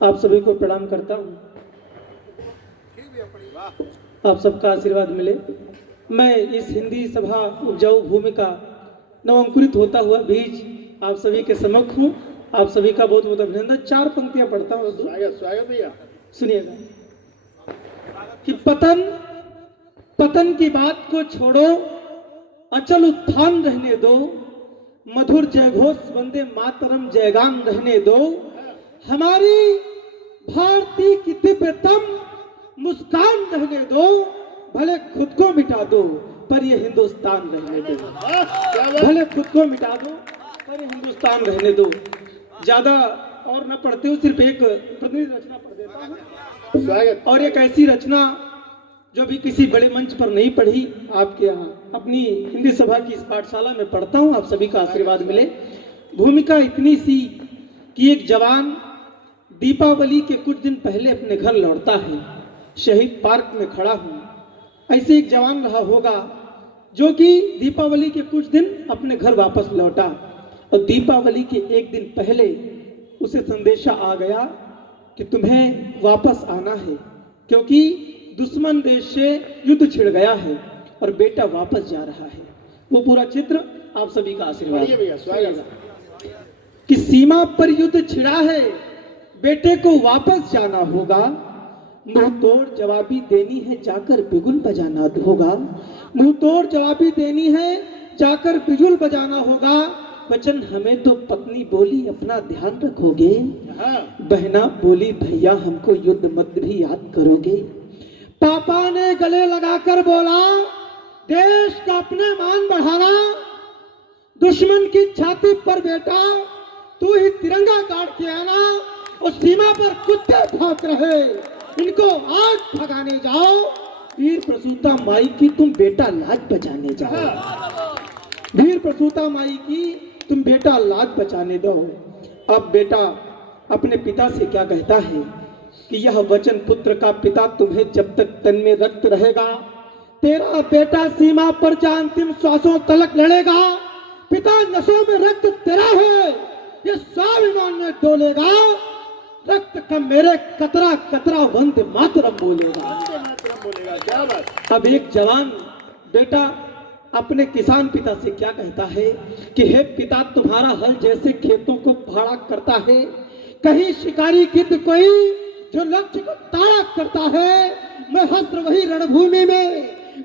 आप सभी को प्रणाम करता हूँ। आप सबका आशीर्वाद मिले। मैं इस हिंदी सभा उपजाऊ भूमि का नवंकुरित होता हुआ बीज आप सभी के समक्ष हूँ। आप सभी का बहुत बहुत अभिनंदन। 4 पंक्तियां पढ़ता हूँ। स्वागत भैया। सुनिएगा कि पतन की बात को छोड़ो, अचल उत्थान रहने दो, मधुर जयघोष वंदे मातरम जयगान रहने दो, हमारी भारती की दिव्यतम मुस्कान रहने दो, भले खुद को मिटा दो पर ये हिंदुस्तान रहने दो। भले खुद को मिटा दो पर ये हिंदुस्तान रहने दो। ज्यादा और न पढ़ते हो, सिर्फ एक प्रतिनिधि रचना पढ़ देता हूँ। स्वागत। और एक ऐसी रचना जो भी किसी बड़े मंच पर नहीं पढ़ी, आपके यहाँ अपनी हिंदी सभा की इस पाठशाला में पढ़ता हूँ। आप सभी का आशीर्वाद मिले। भूमिका इतनी सी कि एक जवान दीपावली के कुछ दिन पहले अपने घर लौटता है। शहीद पार्क में खड़ा हूँ। ऐसे एक जवान रहा होगा जो कि दीपावली के कुछ दिन अपने घर वापस लौटा और दीपावली के एक दिन पहले उसे संदेशा आ गया कि तुम्हें वापस आना है, क्योंकि दुश्मन देश से युद्ध छिड़ गया है और बेटा वापस जा रहा है। वो पूरा चित्र आप सभी का आशीर्वाद कि सीमा पर युद्ध छिड़ा है, बेटे को वापस जाना होगा, मुंह तोड़ जवाबी देनी है, जाकर बिगुल बजाना होगा। मुंह तोड़ जवाबी देनी है, जाकर बिगुल बजाना होगा। वचन हमें तो पत्नी बोली अपना ध्यान रखोगे, बहना बोली भैया हमको युद्ध मत भी याद करोगे। पापा ने गले लगाकर बोला देश का अपने मान बढ़ाना, दुश्मन की छाती पर बेटा तू ही तिरंगा गाड़ के आना, और सीमा पर कुत्ते भौंक रहे इनको आग भगाने जाओ, वीर प्रसूता माई की तुम बेटा लाज बचाने जाओ। वीर प्रसूता माई की तुम बेटा लाज बचाने दो। अब बेटा अपने पिता से क्या कहता है कि यह वचन पुत्र का पिता तुम्हें जब तक तन में रक्त रहेगा, तेरा बेटा सीमा पर जा अंतिम श्वासों तलक लड़ेगा। पिता नसों में रक्त तेरा है, ये स्वाभिमान में डोलेगा, रक्त का मेरे कतरा कतरा वंदे मातरम बोलेगा। क्या बात। अब एक जवान बेटा अपने किसान पिता से क्या कहता है कि हे पिता तुम्हारा हल जैसे खेतों को फाड़ा करता है, कहीं शिकारी गिद्ध कोई जो लक्ष्य को ताड़ा करता है, मैं हस्त्र वही रणभूमि में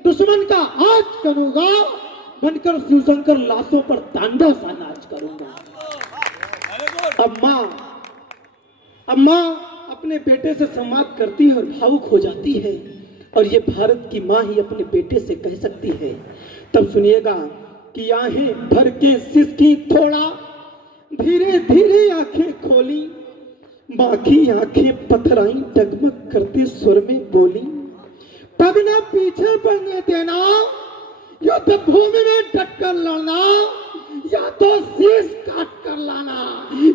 दुश्मन का आज करूंगा, बनकर शिवशंकर लाशों पर तांडव सा नाच करूंगा। अम्मा अपने बेटे से संवाद करती है और भावुक हो जाती है, और ये भारत की माँ ही अपने बेटे से कह सकती है। तब सुनिएगा कि आहें भर के सिसकी थोड़ा, धीरे धीरे आंखें खोली, माँ की आंखें पथराई डगमग करते स्वर में बोली, पग न पीछे बढ़ने देना, युद्ध भूमि में डट कर लड़ना, या तो शीश काट कर लाना,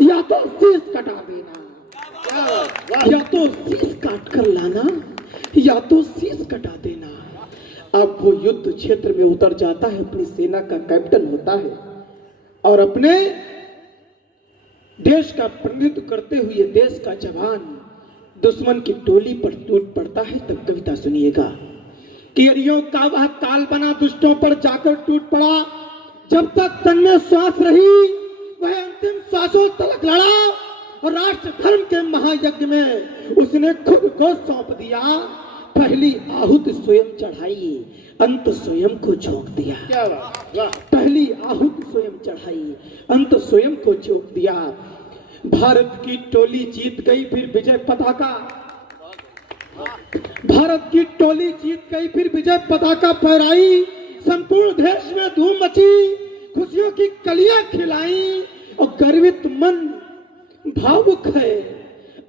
या तो शीश कटा देना। या तो शीश काट कर लाना, या तो शीश कटा देना। अब वो युद्ध क्षेत्र में उतर जाता है, अपनी सेना का कैप्टन होता है और अपने देश का प्रतिनिधित्व करते हुए देश का जवान दुश्मन की टोली पर टूट पड़ता है। तब कविता सुनिएगा कि अरियों का वह काल बना दुष्टों पर जाकर टूट पड़ा, जब तक तन में श्वास रही वह अंतिम श्वासों तलक लड़ा, और राष्ट्र धर्म के महायज्ञ में उसने खुद को सौंप दिया। पहली आहुति स्वयं चढ़ाई, अंत स्वयं को झोंक दिया। क्या बात। पहली आहुति स्वयं चढ़ाई, अंत स्वयं को झोंक दिया। भारत की टोली जीत गई फिर विजय पताका, भारत की टोली जीत गई फिर विजय पताका फहराई, संपूर्ण देश में धूम मची, खुशियों की कलियां खिलाई, और गर्वित मन भावुक है,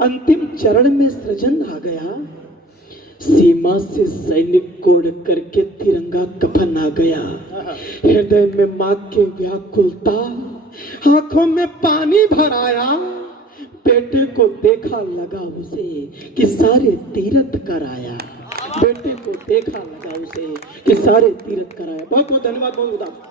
अंतिम चरण में सृजन आ गया। सीमा से सैनिक कोड़ करके तिरंगा कफन आ गया। हृदय में मां के व्याकुलता, आंखों में पानी भर आया, बेटे को देखा लगा उसे कि सारे तीरथ कराया। बेटे को देखा लगा उसे कि सारे तीरथ कराया। बहुत बहुत धन्यवाद। बहुत